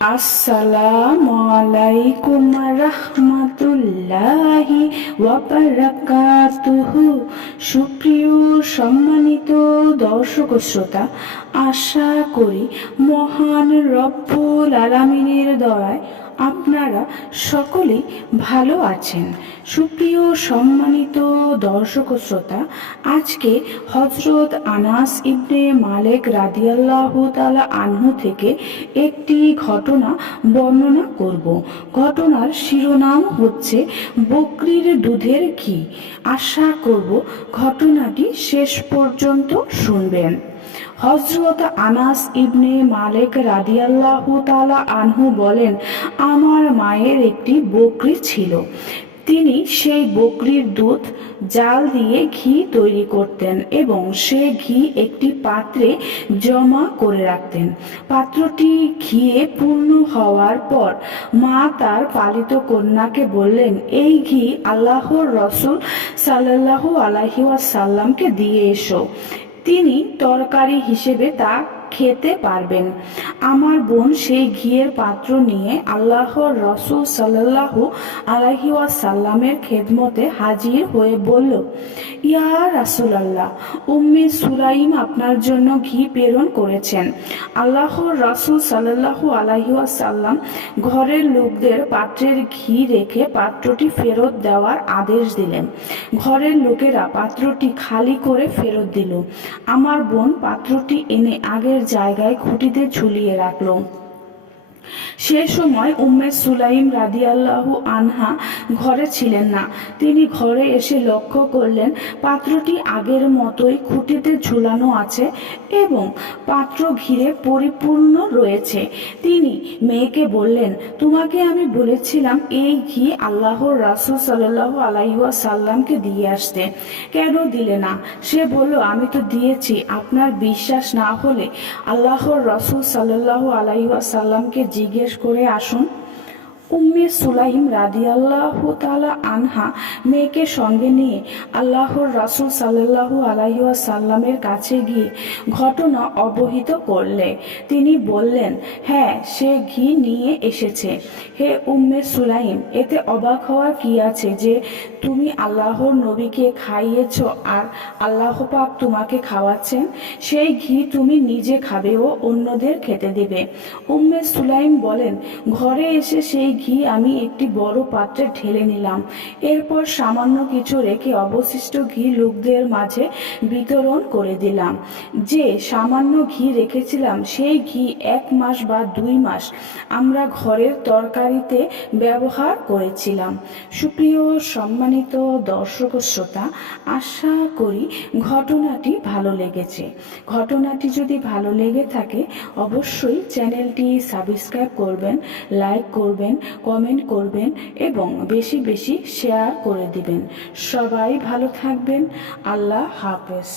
আসসালামু আলাইকুম রাহমাতুল্লাহি ওয়া বারাকাতুহু। সুপ্রিয় সম্মানিত দর্শক শ্রোতা, আশা করি মহান রব্বুল আলামিনের দয়ায় আপনারা সকলেই ভালো আছেন। সুপ্রিয় সম্মানিত দর্শক শ্রোতা, আজকে হযরত আনাস ইবনে মালিক রাদিয়াল্লাহু তাআলা আনহু থেকে একটি ঘটনা বর্ণনা করব। ঘটনার শিরোনাম হচ্ছে বকরির দুধের ঘি। আশা করব ঘটনাটি শেষ পর্যন্ত শুনবেন। হযরত আনাস ইবনে মালিক রাদিয়াল্লাহু তাআলা আনহু বলেন, আমার মায়ের একটি বকরি ছিল। তিনি সেই বকরির দুধ জাল দিয়ে ঘি তৈরি করতেন এবং সে ঘি একটি পাত্রে জমা করে রাখতেন। পাত্রটি ঘিয়ে পূর্ণ হওয়ার পর মা তার পালিত কন্যাকে বললেন, এই ঘি আল্লাহর রাসূল সাল্লাল্লাহু আলাইহি ওয়াসাল্লামকে দিয়ে এসো, তিনি তরকারি হিসেবে তা খেতে পারবেন। আমার বোন সেই ঘিয়ের পাত্র নিয়ে আল্লাহর রাসূল সাল্লাল্লাহু আলাইহি ওয়াসাল্লামের খেদমতে হাজির হয়ে বলল, ইয়া রাসূলুল্লাহ, উম্মে সুলাইম আপনার জন্য ঘি প্রেরণ করেছেন। আল্লাহর রাসূল সাল্লাল্লাহু আলাইহি ওয়াসাল্লাম ঘরের লোকদের পাত্রের ঘি রেখে পাত্রটি ফেরত দেওয়ার আদেশ দিলেন। ঘরের লোকেরা পাত্রটি খালি করে ফেরত দিল। আমার বোন পাত্রটি এনে আগের জায়গায় খুঁটিতে ঝুলিয়ে রাখলো। সে সময় উম্মে সুলাইম রাদিয়াল্লাহু আনহা ঘরে ছিলেন না। তিনি ঘরে এসে লক্ষ্য করলেন পাত্রটি আগের মতোই খুঁটিতে ঝুলানো আছে এবং পাত্র ঘিরে পরিপূর্ণ রয়েছে। তিনি মেয়েকে বললেন, তোমাকে আমি বলেছিলাম এই ঘি আল্লাহর রাসূল সাল্লাল্লাহু আলাইহি ওয়াসাল্লামকে দিয়ে আসতে, কেন দিলে না? সে বলল, আমি তো দিয়েছি। আপনার বিশ্বাস না হলে আল্লাহর রাসূল সাল্লাল্লাহু আলাইহি ওয়াসাল্লামকে জিজ্ঞেস করে আসুন। উম্মে সুলাইম রাদিয়াল্লাহু তাআলা আনহা মেয়েকে সঙ্গে নিয়ে আল্লাহর রাসূল সাল্লাল্লাহু আলাইহি ওয়াসাল্লামের কাছে গিয়ে ঘটনা অবহিত করলে। তিনি বললেন, হ্যাঁ, সে ঘি নিয়ে এসেছে। হে উম্মে সুলাইম, এতে অবাক হওয়ার কি আছে যে তুমি আল্লাহর নবীকে খাইয়েছ আর আল্লাহ পাক তোমাকে খাওয়াচ্ছেন? সেই ঘি তুমি নিজে খাবে ও অন্যদের খেতে দেবে। উম্মে সুলাইম বলেন, ঘরে এসে সেই ঘি আমি একটি বড় পাত্রে ঢেলে নিলাম। এরপর সামান্য কিছু রেখে অবশিষ্ট ঘি লোকদের মাঝে বিতরণ করে দিলাম। যে সামান্য ঘি রেখেছিলাম সেই ঘি 1 মাস বা 2 মাস আমরা ঘরের তরকারিতে ব্যবহার করেছিলাম। সুপ্রিয় সম্মানিত দর্শক শ্রোতা, আশা করি ঘটনাটি ভালো লেগেছে। ঘটনাটি যদি ভালো লেগে থাকে অবশ্যই চ্যানেলটি সাবস্ক্রাইব করবেন, লাইক করবেন, কমেন্ট করবেন এবং বেশি বেশি শেয়ার করে দিবেন। সবাই ভালো থাকবেন। আল্লাহ হাফেজ।